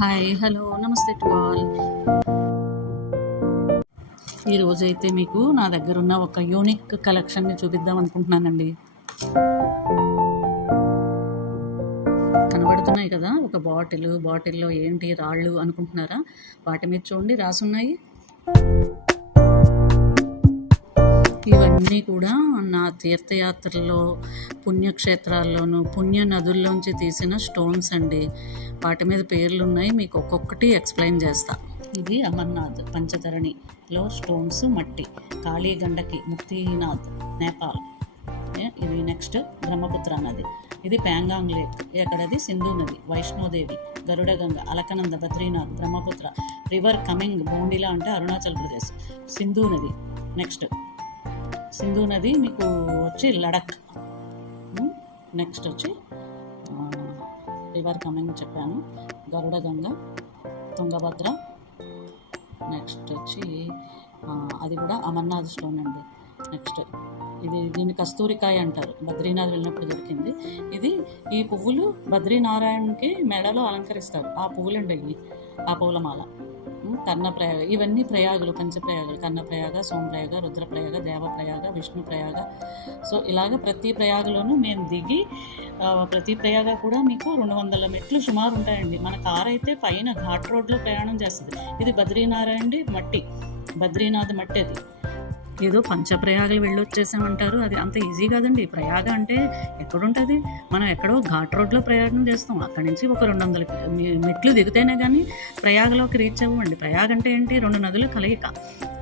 Hi hello namaste to all. ఈరోజు అయితే మీకు నా దగ్గర ఉన్న ఒక యూనిక్ కలెక్షన్ని చూపిద్దాం అనుకుంటున్నానండి. కనబడుతున్నాయి కదా ఒక బాటిల్. బాటిల్లో ఏంటి రాళ్ళు అనుకుంటున్నారా? వాటి మీద చూడండి రాసున్నాయి. ఇవన్నీ కూడా నా తీర్థయాత్రల్లో పుణ్యక్షేత్రాల్లోనూ పుణ్య నదుల్లోంచి తీసిన స్టోన్స్ అండి. వాటి మీద పేర్లు ఉన్నాయి మీకు ఒక్కొక్కటి ఎక్స్ప్లెయిన్ చేస్తా. ఇది అమర్నాథ్ పంచతరణిలో స్టోన్స్ మట్టి కాళీగండకి ముక్తినాథ్ నేపాల్. ఇది నెక్స్ట్ బ్రహ్మపుత్ర నది. ఇది ప్యాంగాంగ్ లేక్. ఎక్కడది? సింధు నది వైష్ణోదేవి గరుడగంగ అలకనంద బద్రీనాథ్ బ్రహ్మపుత్ర రివర్ కమింగ్ బోండిలా అంటే అరుణాచల్ ప్రదేశ్. సింధు నది నెక్స్ట్. సింధు నది మీకు వచ్చి లడక్. నెక్స్ట్ వచ్చి రివర్ కమింగ్ చెప్పాను. గరుడ గంగ తుంగభద్ర. నెక్స్ట్ వచ్చి అది కూడా అమర్నాథ్ స్టోన్ అండి. నెక్స్ట్ ఇది దీన్ని కస్తూరికాయ అంటారు. బద్రీనాథ్ వెళ్ళినప్పుడు దొరికింది. ఇది ఈ పువ్వులు బద్రీనారాయణకి మెడలో అలంకరిస్తారు. ఆ పువ్వులండి ఇవి. ఆ పూలమాల. కర్ణప్రయాగ ఇవన్నీ ప్రయాగులు పంచప్రయాగలు కర్ణప్రయాగ సోమప్రయాగ రుద్రప్రయాగ దేవప్రయాగ విష్ణుప్రయాగ. సో ఇలాగ ప్రతి ప్రయాగలోనూ మేము దిగి ప్రతి ప్రయాగ కూడా మీకు రెండు వందల మెట్లు సుమారు ఉంటాయండి. మన కార్ అయితే పైన ఘాట్ రోడ్లో ప్రయాణం చేస్తుంది. ఇది బద్రీనారాయణ మట్టి బద్రీనాథ్ మట్టి అది ఏదో పంచప్రయాగలు వెళ్ళి అంటారు. అది అంత ఈజీ కాదండి. ప్రయాగ అంటే ఎక్కడుంటుంది? మనం ఎక్కడో ఘాట్ రోడ్లో ప్రయాణం చేస్తాం. అక్కడి నుంచి ఒక రెండు వందల మెట్లు దిగితేనే కానీ ప్రయాగలోకి రీచ్ అవ్వండి ప్రయాగ అంటే ఏంటి? రెండు నదుల కలయిక.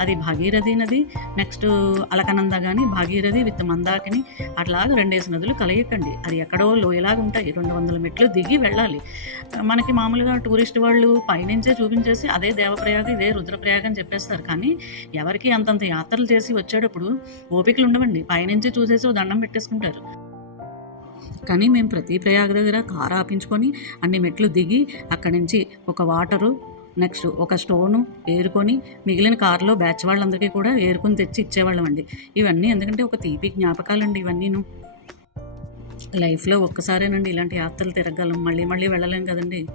అది భాగీరథి నది. నెక్స్ట్ అలకనంద కానీ భాగీరథి విత్ మందాకిని అట్లాగా రెండేసి నదులు కలయికండి. అది ఎక్కడో లోయలాగా ఉంటాయి. రెండు వందల మెట్లు దిగి వెళ్ళాలి. మనకి మామూలుగా టూరిస్ట్ వాళ్ళు పైనుంచే చూపించేసి అదే దేవప్రయాగ ఇదే రుద్రప్రయాగ అని చెప్పేస్తారు. కానీ ఎవరికి అంతంత యాత్రలు చేసి వచ్చేటప్పుడు ఓపికలు ఉండవండి. పైనుంచి చూసేసి దండం పెట్టేసుకుంటారు. కానీ మేము ప్రతి ప్రయాగ దగ్గర కారు ఆపించుకొని అన్ని మెట్లు దిగి అక్కడి నుంచి ఒక వాటరు నెక్స్ట్ ఒక స్టోను ఏరుకొని మిగిలిన కారులో బ్యాచ్ వాళ్ళందరికీ కూడా ఏరుకొని తెచ్చి ఇచ్చేవాళ్ళం అండి ఇవన్నీ ఎందుకంటే ఒక తీపి జ్ఞాపకాలండి ఇవన్నీను. లైఫ్లో ఒక్కసారేనండి ఇలాంటి యాత్రలు తిరగలం మళ్ళీ మళ్ళీ వెళ్ళలేం కదండి.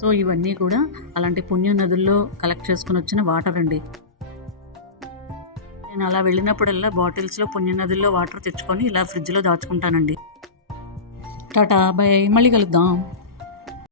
సో ఇవన్నీ కూడా అలాంటి పుణ్య నదుల్లో కలెక్ట్ చేసుకుని వచ్చిన వాటర్ అండి. నేను అలా వెళ్ళినప్పుడల్లా బాటిల్స్లో పుణ్య నదుల్లో వాటర్ తెచ్చుకొని ఇలా ఫ్రిడ్జ్లో దాచుకుంటానండి. టాటా బాయ్. మళ్ళీ కలుద్దాం.